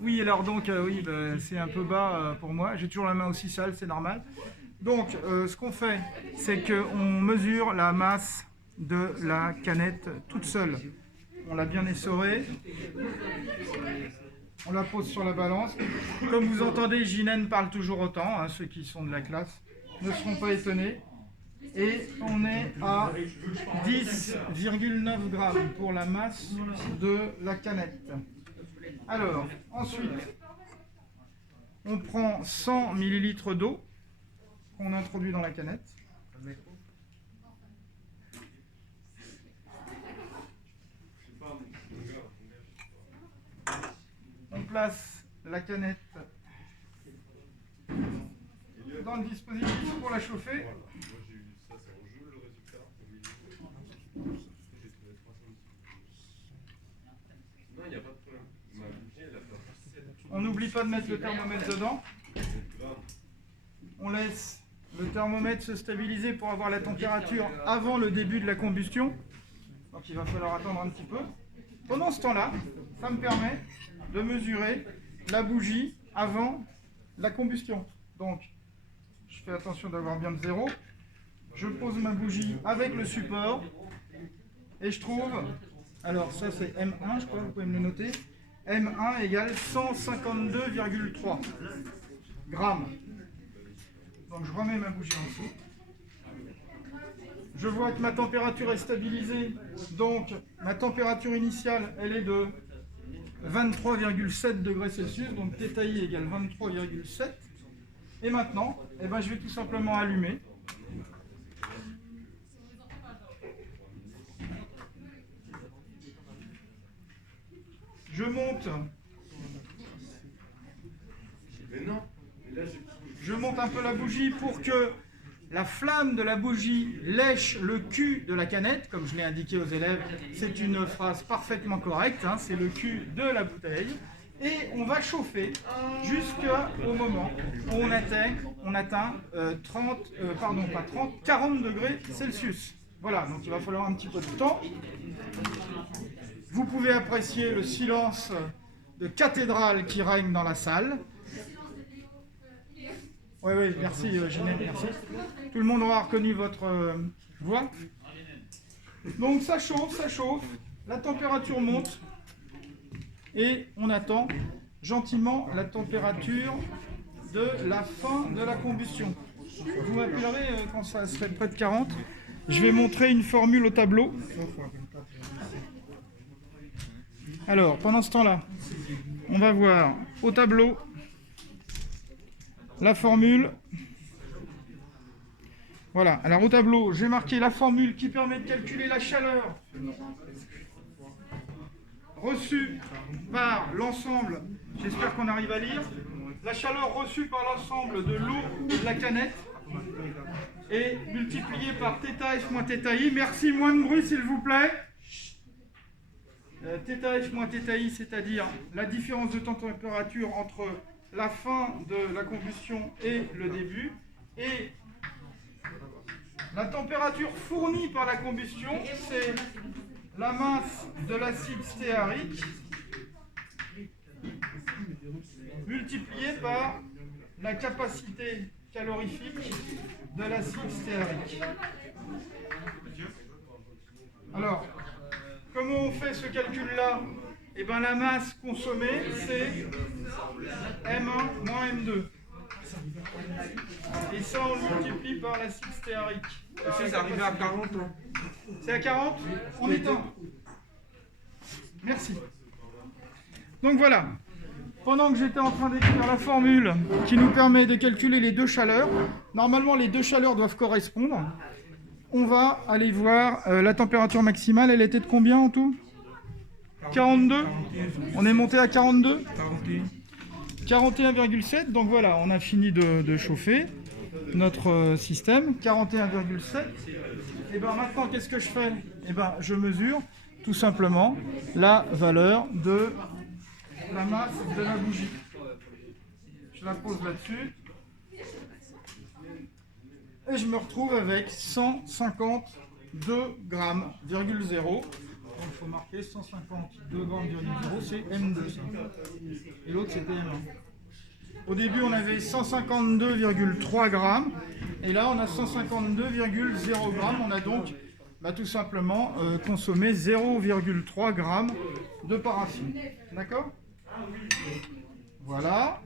Oui, alors donc, oui, bah, c'est un peu bas pour moi. J'ai toujours la main aussi sale, c'est normal. Donc, ce qu'on fait, c'est qu'on mesure la masse de la canette toute seule. On l'a bien essorée. On la pose sur la balance. Comme vous entendez, Ginène parle toujours autant. Hein, ceux qui sont de la classe ne seront pas étonnés. Et on est à 10,9 grammes pour la masse de la canette. Alors, ensuite, on prend 100 millilitres d'eau qu'on introduit dans la canette. On place la canette dans le dispositif pour la chauffer. On n'oublie pas de mettre le thermomètre dedans. On laisse le thermomètre se stabiliser pour avoir la température avant le début de la combustion. Donc il va falloir attendre un petit peu. Pendant ce temps-là, ça me permet de mesurer la bougie avant la combustion. Donc, je fais attention d'avoir bien le zéro. Je pose ma bougie avec le support et je trouve, alors ça c'est M1, je crois, vous pouvez me le noter. M1 égale 152,3 grammes. Donc je remets ma bougie en dessous. Je vois que ma température est stabilisée, donc ma température initiale, elle est de 23,7 degrés Celsius, donc θI égale 23,7. Et maintenant, eh ben, je vais tout simplement allumer. Je monte. Je monte un peu la bougie pour que la flamme de la bougie lèche le cul de la canette, comme je l'ai indiqué aux élèves, c'est une phrase parfaitement correcte, hein, c'est le cul de la bouteille. Et on va chauffer jusqu'au moment où on atteint 40 degrés Celsius. Voilà, donc il va falloir un petit peu de temps. Vous pouvez apprécier le silence de cathédrale qui règne dans la salle. Oui, merci Ginette, merci. Tout le monde aura reconnu votre voix. Donc ça chauffe, la température monte et on attend gentiment la température de la fin de la combustion. Vous m'appellerez quand ça serait près de 40. Je vais montrer une formule au tableau. Alors, pendant ce temps-là, on va voir au tableau la formule. Voilà, alors au tableau, j'ai marqué la formule qui permet de calculer la chaleur reçue par l'ensemble, j'espère qu'on arrive à lire, la chaleur reçue par l'ensemble de l'eau de la canette est multipliée par θF moins θI. Merci, moins de bruit s'il vous plaît. θF moins θI, c'est-à-dire la différence de température entre la fin de la combustion et le début, et la température fournie par la combustion, c'est la masse de l'acide stéarique multipliée par la capacité calorifique de l'acide stéarique. Alors, comment on fait ce calcul-là? Eh bien, la masse consommée, c'est M1 moins M2. Et ça, on le multiplie par l'acide stéarique. C'est arrivé à 40. C'est à 40? On éteint. Merci. Donc voilà. Pendant que j'étais en train d'écrire la formule qui nous permet de calculer les deux chaleurs, normalement les deux chaleurs doivent correspondre. On va aller voir la température maximale. Elle était de combien en tout? 42. On est monté à 42. 41,7. Donc voilà, on a fini de chauffer notre système. 41,7. Et bien maintenant, qu'est-ce que je fais? Et ben, je mesure tout simplement la valeur de la masse de la bougie. Je la pose là-dessus. Et je me retrouve avec 152 grammes, Donc il faut marquer 152 grammes,0, c'est M2 ça. Et l'autre c'était M1. Au début on avait 152,3 grammes et là on a 152,0 grammes. On a donc tout simplement consommé 0,3 grammes de paraffine. D'accord? Voilà.